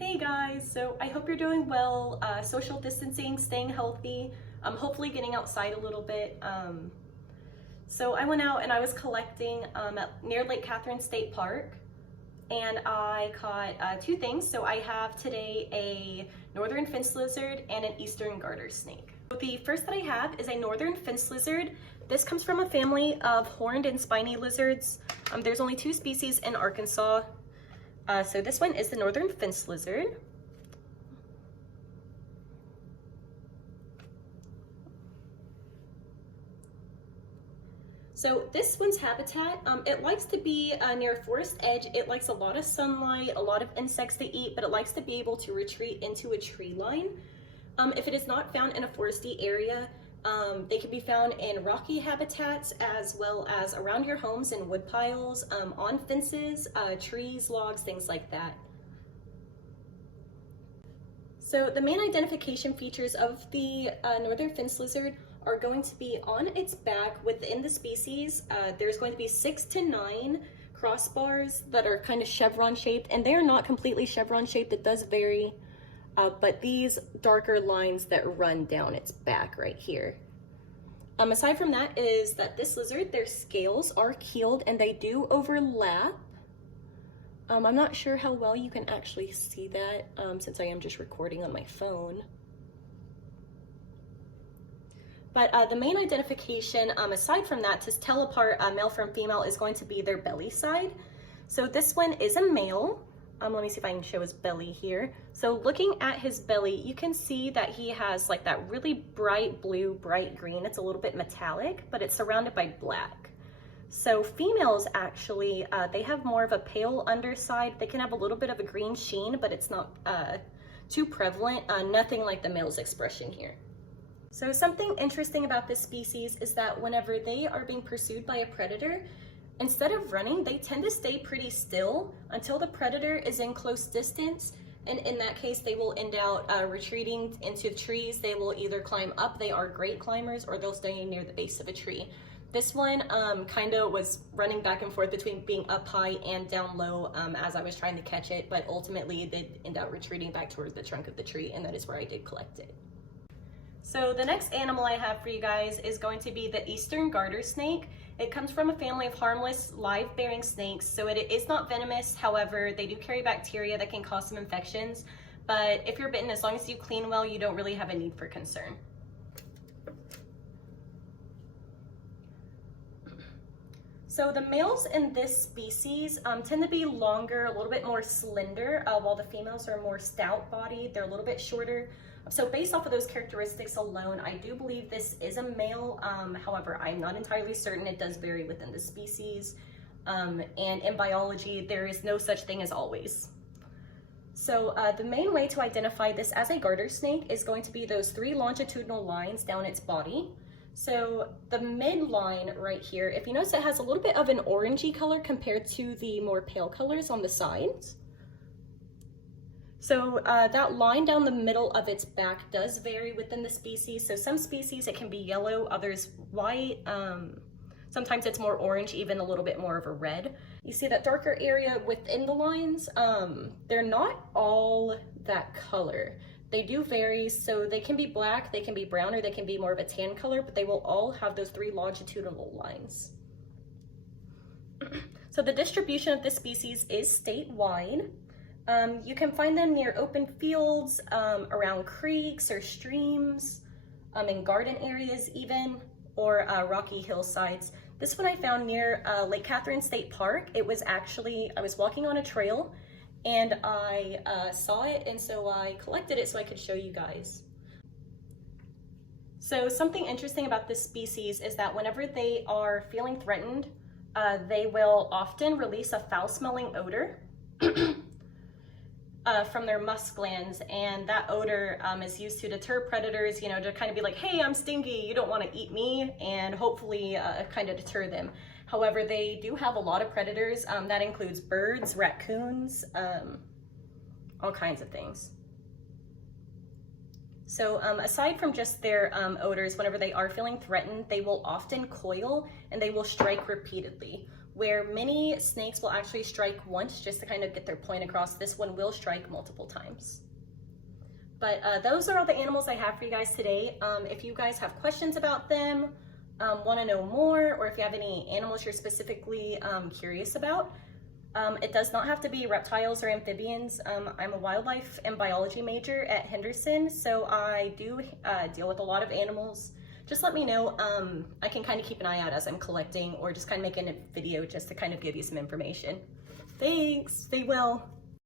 Hey guys, so I hope you're doing well, social distancing, staying healthy, hopefully getting outside a little bit. So I went out and I was collecting near Lake Catherine State Park, and I caught two things. So I have today a northern fence lizard and an eastern garter snake. The first that I have is a northern fence lizard. This comes from a family of horned and spiny lizards. There's only two species in Arkansas. So this one is the northern fence lizard. So this one's habitat, it likes to be near a forest edge. It likes a lot of sunlight, a lot of insects to eat, but it likes to be able to retreat into a tree line. If it is not found in a foresty area, they can be found in rocky habitats as well as around your homes in wood piles, on fences, trees, logs, things like that. So the main identification features of the northern fence lizard are going to be on its back. Within the species, there's going to be 6 to 9 crossbars that are kind of chevron shaped, and they are not completely chevron shaped. It does vary. But these darker lines that run down its back right here. Aside from that is that this lizard, their scales are keeled and they do overlap. I'm not sure how well you can actually see that since I am just recording on my phone. But the main identification, aside from that, to tell apart male from female is going to be their belly side. So this one is a male. Let me see if I can show his belly here. So looking at his belly, you can see that he has like that really bright blue, bright green. It's a little bit metallic, but it's surrounded by black. So females actually, they have more of a pale underside. They can have a little bit of a green sheen, but it's not too prevalent. Nothing like the male's expression here. So something interesting about this species is that whenever they are being pursued by a predator, instead of running, they tend to stay pretty still until the predator is in close distance. And in that case, they will end out retreating into trees. They will either climb up, they are great climbers, or they'll stay near the base of a tree. This one kind of was running back and forth between being up high and down low as I was trying to catch it, but ultimately it did end up retreating back towards the trunk of the tree, and that is where I did collect it. So the next animal I have for you guys is going to be the eastern garter snake. It comes from a family of harmless live-bearing snakes, so it is not venomous. However, they do carry bacteria that can cause some infections. But if you're bitten, as long as you clean well, you don't really have a need for concern. So the males in this species tend to be longer, a little bit more slender, while the females are more stout-bodied. They're a little bit shorter. So based off of those characteristics alone, I do believe this is a male. However, I'm not entirely certain. It does vary within the species. And in biology, there is no such thing as always. So the main way to identify this as a garter snake is going to be those 3 longitudinal lines down its body. So the midline right here, if you notice, it has a little bit of an orangey color compared to the more pale colors on the sides. So that line down the middle of its back does vary within the species. So some species it can be yellow, others white. Sometimes it's more orange, even a little bit more of a red. You see that darker area within the lines, they're not all that color. They do vary, so they can be black, they can be brown, or they can be more of a tan color, but they will all have those 3 longitudinal lines. So the distribution of this species is statewide. You can find them near open fields, around creeks or streams, in garden areas even, or rocky hillsides. This one I found near Lake Catherine State Park. It was actually, I was walking on a trail and I saw it, and so I collected it so I could show you guys. So something interesting about this species is that whenever they are feeling threatened, they will often release a foul-smelling odor from their musk glands, and that odor is used to deter predators, you know, to kind of be like, hey, I'm stinky, you don't want to eat me, and hopefully kind of deter them. However, they do have a lot of predators. That includes birds, raccoons, all kinds of things. So aside from just their odors, whenever they are feeling threatened, they will often coil and they will strike repeatedly. Where many snakes will actually strike once just to kind of get their point across, this one will strike multiple times. But those are all the animals I have for you guys today. If you guys have questions about them, want to know more, or if you have any animals you're specifically curious about, it does not have to be reptiles or amphibians. I'm a wildlife and biology major at Henderson, so I do deal with a lot of animals. Just let me know. I can kind of keep an eye out as I'm collecting, or just kind of making a video just to kind of give you some information. Thanks, stay well.